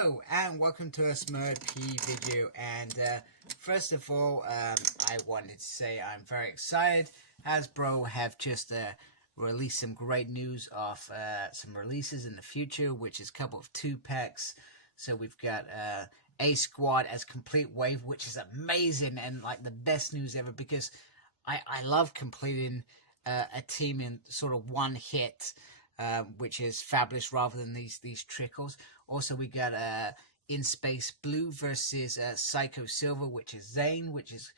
Hello and welcome to a SmurP video, and first of all I wanted to say I'm very excited. Hasbro have just released some great news of some releases in the future, which is a couple of 2-packs. So we've got a squad as complete wave, which is amazing and like the best news ever, because I love completing a team in sort of one hit. Which is fabulous rather than these trickles. Also, we got In Space Blue versus Psycho Silver, which is Zane, which is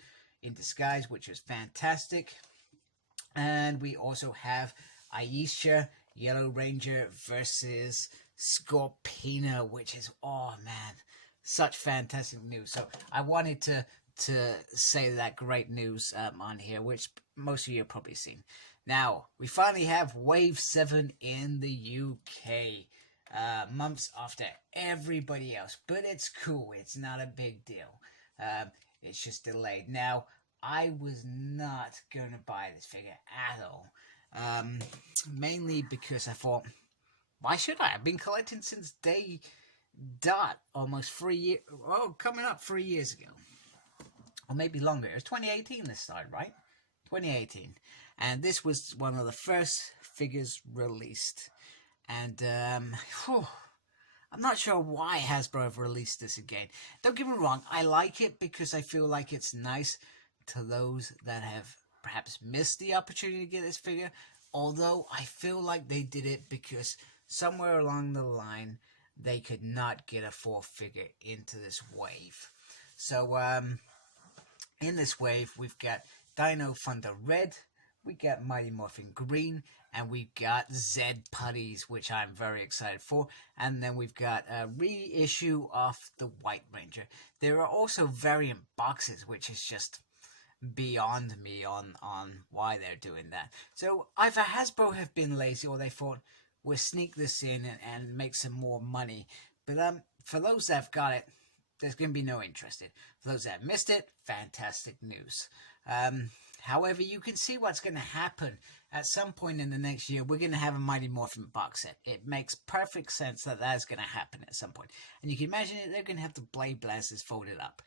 in disguise, which is fantastic. And we also have Aisha Yellow Ranger versus Scorpina, which is, oh man, such fantastic news. So I wanted to say that great news on here, which most of you have probably seen. Now, we finally have Wave 7 in the UK, months after everybody else, but it's cool, it's not a big deal, it's just delayed. Now, I was not going to buy this figure at all, mainly because I thought, why should I? I've been collecting since day dot, almost 3 years, well, coming up 3 years ago, or maybe longer. It was 2018 this started, right? 2018, and this was one of the first figures released, and I'm not sure why Hasbro have released this again. Don't get me wrong, I like it because I feel like it's nice to those that have perhaps missed the opportunity to get this figure, although I feel like they did it because somewhere along the line they could not get a 4th figure into this wave. So in this wave we've got Dino Thunder Red, we got Mighty Morphin Green, and we've got Zed Putties, which I'm very excited for. And then we've got a reissue of the White Ranger. There are also variant boxes, which is just beyond me on why they're doing that. So either Hasbro have been lazy, or they thought, we'll sneak this in and make some more money. But for those that have got it, there's going to be no interest in. For those that missed it, fantastic news. However, you can see what's going to happen at some point in the next year. We're going to have a Mighty Morphin box set. It makes perfect sense that that's going to happen at some point. And you can imagine it, they're going to have the Blade Blasters folded up.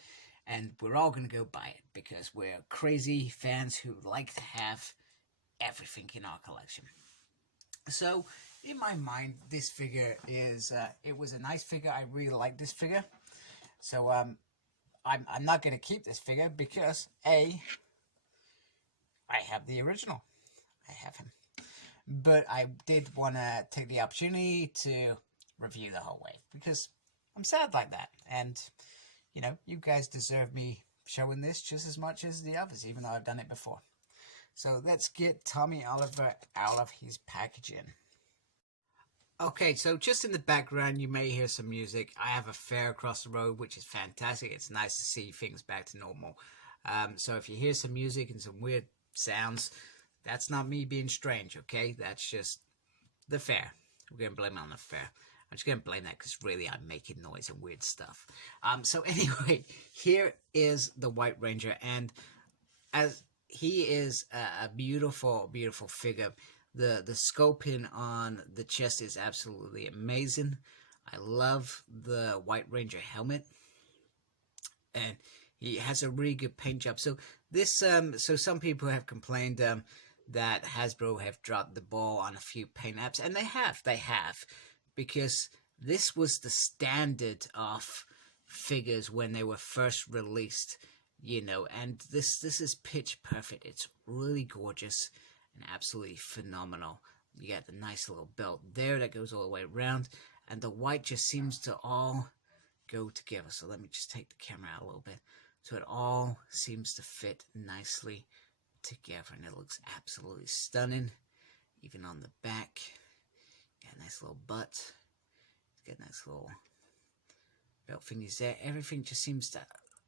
And we're all going to go buy it because we're crazy fans who like to have everything in our collection. So, in my mind, this figure is, it was a nice figure. I really like this figure. So, I'm not going to keep this figure because, A, I have the original. I have him. But I did want to take the opportunity to review the whole wave because I'm sad like that. And, you know, you guys deserve me showing this just as much as the others, even though I've done it before. So let's get Tommy Oliver out of his packaging. Okay, so just in the background, you may hear some music. I have a fair across the road, which is fantastic. It's nice to see things back to normal. So if you hear some music and some weird sounds, that's not me being strange, okay? That's just the fair. We're going to blame it on the fair. I'm just going to blame that because really I'm making noise and weird stuff. So anyway, here is the White Ranger, and as he is a beautiful, beautiful figure. The sculpting on the chest is absolutely amazing. I love the White Ranger helmet, and he has a really good paint job. So this, so some people have complained that Hasbro have dropped the ball on a few paint apps, and they have, because this was the standard of figures when they were first released, you know, and this is pitch perfect. It's really gorgeous and absolutely phenomenal. You got the nice little belt there that goes all the way around, and the white just seems to all go together. So let me just take the camera out a little bit. So it all seems to fit nicely together, and it looks absolutely stunning. Even on the back, got a nice little butt. Got nice little belt thingies there. Everything just seems to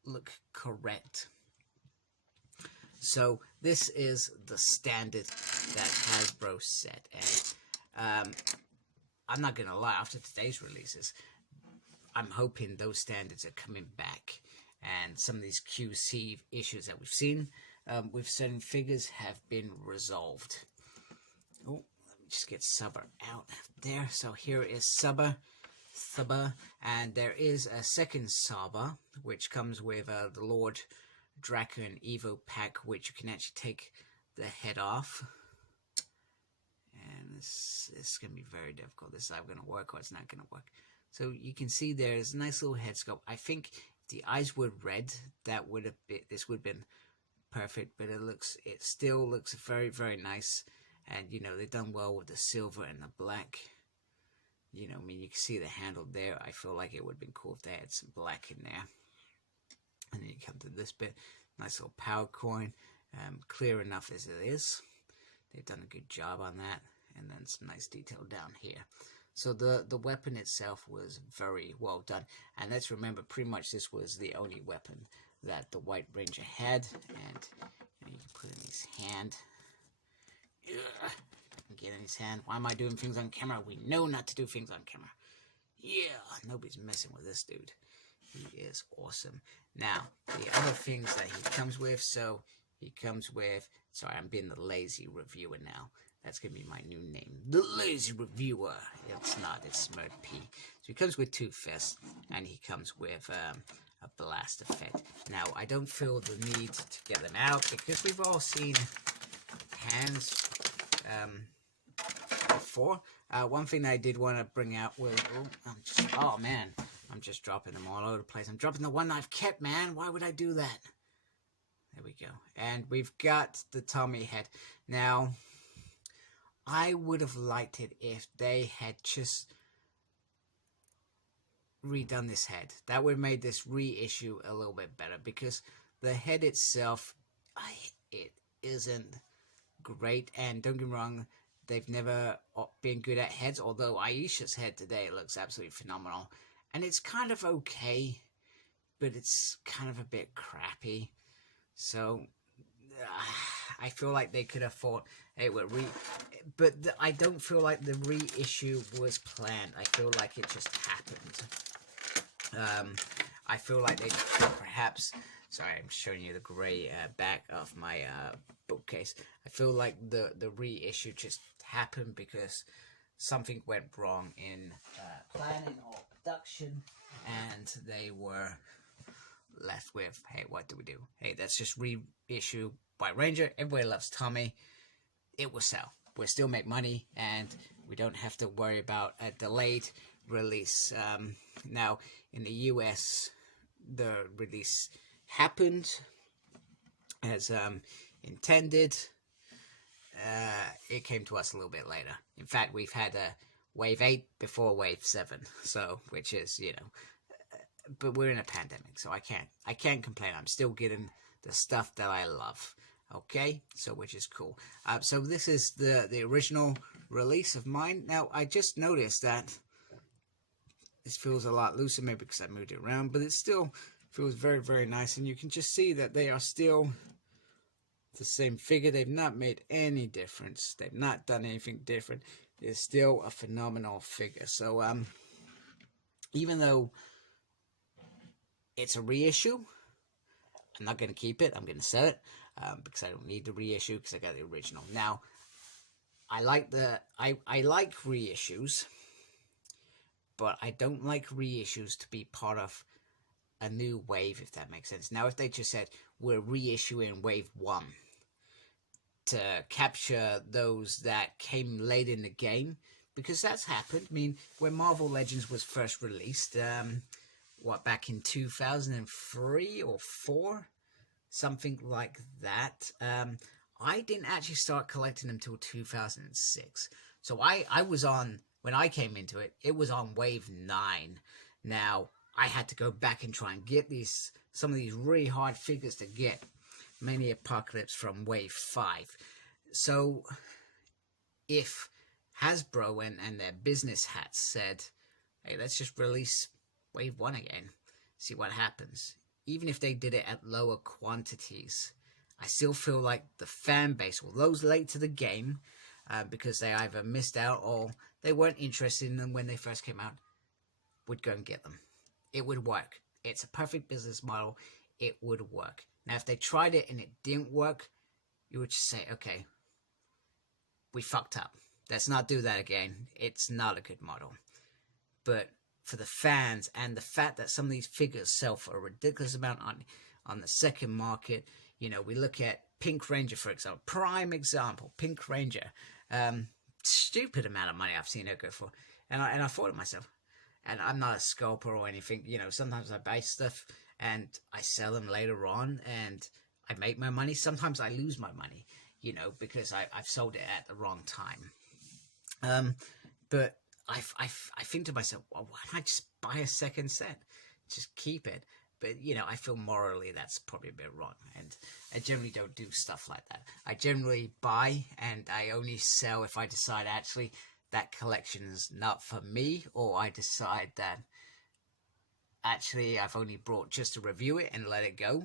look correct. So this is the standard that Hasbro set, and I'm not gonna lie, after today's releases, I'm hoping those standards are coming back, and some of these QC issues that we've seen with certain figures have been resolved. Oh, let me just get Subber out there. So here is Subber. Saber, and there is a second Saber which comes with the Lord Draco and Evo pack, which you can actually take the head off. And this is going to be very difficult. This is either going to work or it's not going to work. So you can see there's a nice little head sculpt. I think if the eyes were red, that would have been, this would have been perfect, but it still looks very, very nice. And you know, they've done well with the silver and the black. You know, I mean, you can see the handle there. I feel like it would have been cool if they had some black in there. And then you come to this bit, nice little power coin, clear enough as it is. They've done a good job on that, and then some nice detail down here. So the weapon itself was very well done, and let's remember, pretty much this was the only weapon that the White Ranger had, and you can put it in his hand. Get in his hand. Why am I doing things on camera? We know not to do things on camera. Yeah, nobody's messing with this dude. He is awesome. Now, the other things that he comes with, so he comes with, sorry, I'm being the lazy reviewer now. That's going to be my new name. The Lazy Reviewer. It's not, it's Smurd P. So he comes with 2 fists, and he comes with a blast effect. Now, I don't feel the need to get them out, because we've all seen hands before. One thing I did want to bring out was, oh man, I'm just dropping them all over the place. I'm dropping the one I've kept, man. Why would I do that? There we go. And we've got the Tommy head. Now, I would have liked it if they had just redone this head. That would have made this reissue a little bit better, because the head itself, it isn't great. And don't get me wrong, they've never been good at heads, although Aisha's head today looks absolutely phenomenal. And it's kind of okay, but it's kind of a bit crappy. So I feel like they could have thought, hey, but I don't feel like the reissue was planned. I feel like it just happened. I feel like they perhaps, sorry, I'm showing you the grey back of my bookcase. I feel like the reissue just happened because something went wrong in planning or production, and they were left with, hey, what do we do? Hey, let's just reissue White Ranger. Everybody loves Tommy. It will sell. We'll still make money, and we don't have to worry about a delayed release. Now, in the US, the release happened as intended. It came to us a little bit later. In fact, we've had a Wave 8 before Wave 7, so, which is, you know, but we're in a pandemic, so I can't complain. I'm still getting the stuff that I love. Okay, so which is cool. So this is the original release of mine. Now, I just noticed that this feels a lot looser, maybe because I moved it around, but it still feels very, very nice. And you can just see that they are still the same figure. They've not made any difference. They've not done anything different. It's still a phenomenal figure. So, even though it's a reissue, I'm not going to keep it. I'm going to sell it. Because I don't need the reissue, because I got the original. Now, I like I like reissues, but I don't like reissues to be part of a new wave, if that makes sense. Now, if they just said, we're reissuing Wave 1 to capture those that came late in the game, because that's happened. I mean, when Marvel Legends was first released, back in 2003 or 4? Something like that. I didn't actually start collecting them until 2006. So I was on, when I came into it, it was on Wave 9. Now, I had to go back and try and get some of these really hard figures to get. Mainly Apocalypse from Wave 5. So, if Hasbro and their business hats said, hey, let's just release Wave 1 again, see what happens. Even if they did it at lower quantities, I still feel like the fan base, or those late to the game, because they either missed out or they weren't interested in them when they first came out, would go and get them. It would work. It's a perfect business model. It would work. Now, if they tried it and it didn't work, you would just say, okay, we fucked up. Let's not do that again. It's not a good model. But for the fans, and the fact that some of these figures sell for a ridiculous amount on the second market. You know, we look at Pink Ranger, for example, prime example, Pink Ranger. Stupid amount of money I've seen her go for, and I thought to myself, and I'm not a scalper or anything, you know, sometimes I buy stuff and I sell them later on and I make my money. Sometimes I lose my money, you know, because I've sold it at the wrong time. But I think to myself, well, why don't I just buy a second set? Just keep it. But, you know, I feel morally that's probably a bit wrong. And I generally don't do stuff like that. I generally buy and I only sell if I decide actually that collection is not for me, or I decide that actually I've only brought just to review it and let it go.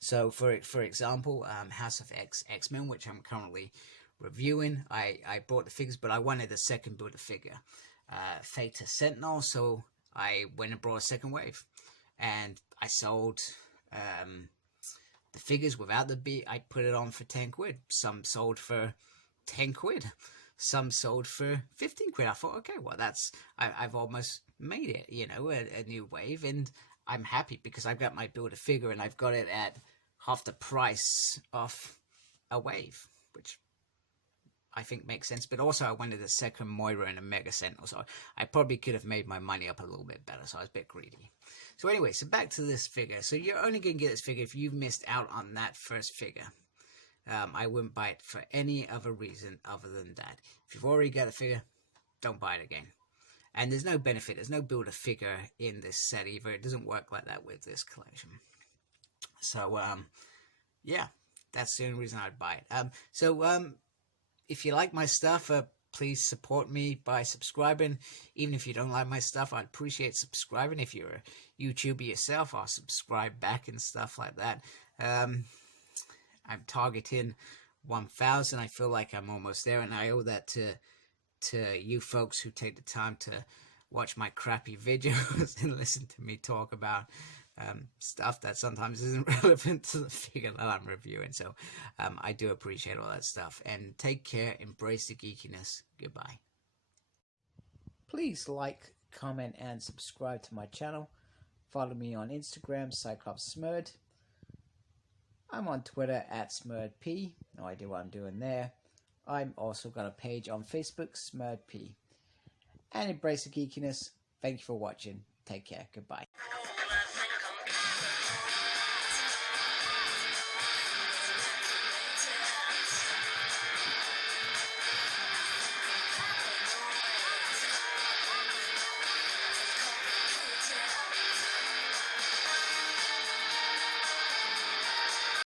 So, for example, House of X-Men, which I'm currently reviewing, I bought the figures, but I wanted a second build a figure. Theta Sentinel, so I went and brought a second wave. And I sold the figures without the beat. I put it on for 10 quid. Some sold for 10 quid. Some sold for 15 quid. I thought, okay, well, I've almost made it, you know, a new wave. And I'm happy because I've got my Build-A-Figure and I've got it at half the price of a wave, which I think makes sense. But also I wanted a second Moira and a Mega Sentinel, so I probably could have made my money up a little bit better, so I was a bit greedy. So anyway, so back to this figure. So you're only going to get this figure if you've missed out on that first figure. I wouldn't buy it for any other reason other than that. If you've already got a figure, don't buy it again. And there's no benefit. There's no Build-A-Figure in this set either. It doesn't work like that with this collection. So, yeah, that's the only reason I'd buy it. If you like my stuff, please support me by subscribing. Even if you don't like my stuff, I'd appreciate subscribing. If you're a YouTuber yourself, I'll subscribe back and stuff like that. I'm targeting 1,000. I feel like I'm almost there, and I owe that to you folks who take the time to watch my crappy videos and listen to me talk about stuff that sometimes isn't relevant to the figure that I'm reviewing. So I do appreciate all that stuff. And take care. Embrace the geekiness. Goodbye. Please like, comment, and subscribe to my channel. Follow me on Instagram, Cyclops Smurd. I'm on Twitter at SmurdP. No idea what I'm doing there. I'm also got a page on Facebook, SmurdP. And embrace the geekiness. Thank you for watching. Take care. Goodbye.